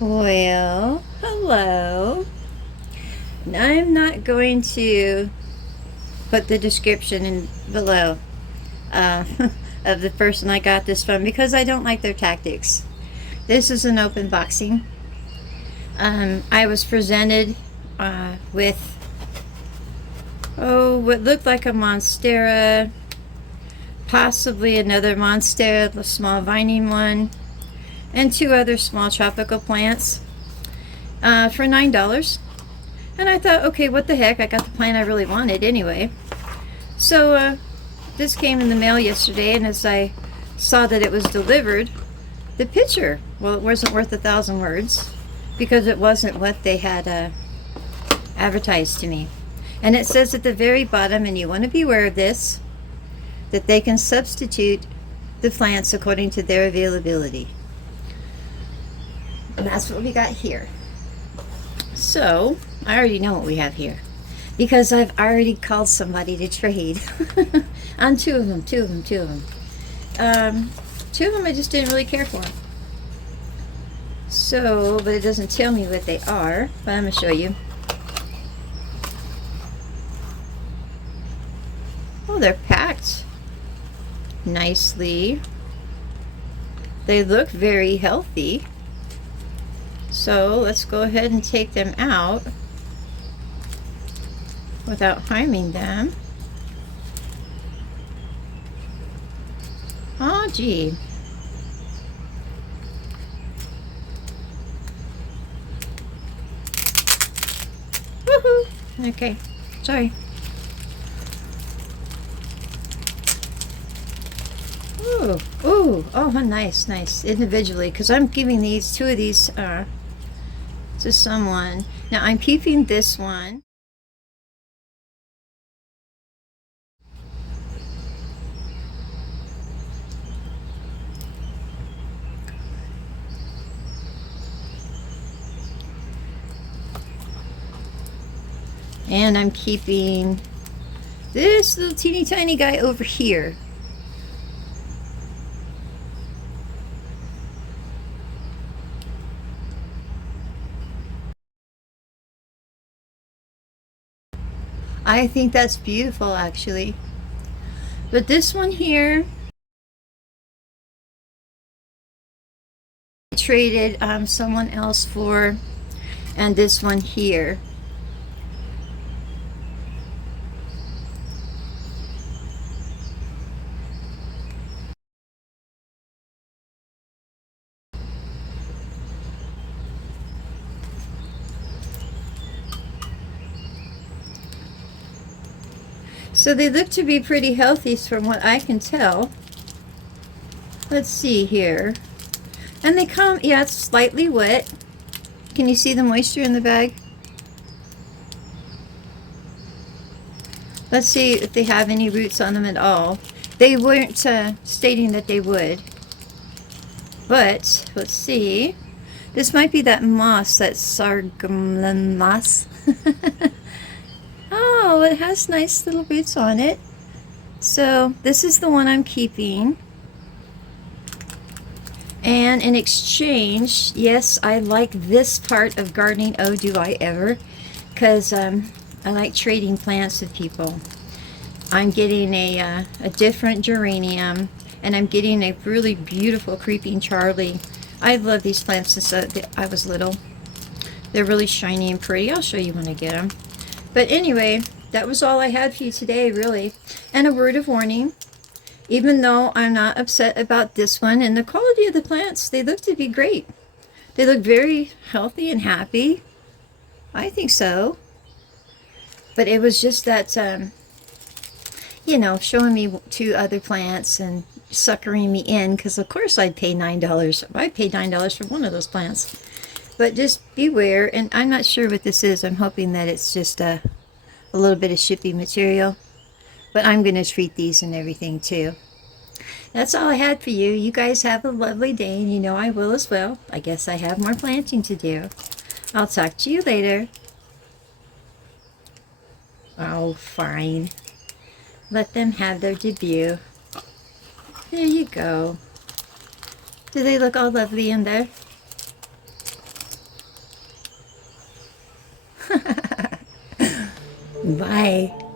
Well, hello. I'm not going to put the description in below uh, of the person I got this from because I don't like their tactics. This is an open boxing. I was presented with what looked like a monstera, possibly another monstera, the small vining one, and 2 other small tropical plants for $9. And I thought, okay, what the heck? I got the plant I really wanted anyway. So this came in the mail yesterday, and as I saw that it was delivered, the picture, well, it wasn't worth 1,000 words because it wasn't what they had advertised to me. And it says at the very bottom, and you want to be aware of this, that they can substitute the plants according to their availability. And that's what we got here. So, I already know what we have here because I've already called somebody to trade on two of them. Two of them I just didn't really care for. So, but it doesn't tell me what they are, but I'm going to show you. Oh, they're packed nicely. They look very healthy. So let's go ahead and take them out without harming them. Oh, gee. Woohoo! Okay, sorry. Ooh, ooh, oh, nice, nice. Individually, because I'm giving these 2 of these to someone. Now I'm keeping this one. And I'm keeping this little teeny tiny guy over here. I think that's beautiful, actually. But this one here, I traded someone else for, and this one here. So they look to be pretty healthy from what I can tell. Let's see here. And they come, yeah, it's slightly wet. Can you see the moisture in the bag? Let's see if they have any roots on them at all. They weren't stating that they would. But, let's see. This might be that moss, that sorghum moss. Oh, it has nice little roots on it. So this is the one I'm keeping. And in exchange, yes, I like this part of gardening. Oh, do I ever? Because I like trading plants with people. I'm getting a different geranium, and I'm getting a really beautiful creeping Charlie. I love these plants since I was little. They're really shiny and pretty. I'll show you when I get them. But anyway, that was all I had for you today, really. And a word of warning. Even though I'm not upset about this one and the quality of the plants, they look to be great. They look very healthy and happy. I think so. But it was just that, you know, showing me 2 other plants and suckering me in, because of course I'd pay $9. I paid $9 for one of those plants. But just beware, and I'm not sure what this is. I'm hoping that it's just a little bit of shipping material. But I'm going to treat these and everything too. That's all I had for you. You guys have a lovely day, and you know I will as well. I guess I have more planting to do. I'll talk to you later. Oh, fine. Let them have their debut. There you go. Do they look all lovely in there? Bye.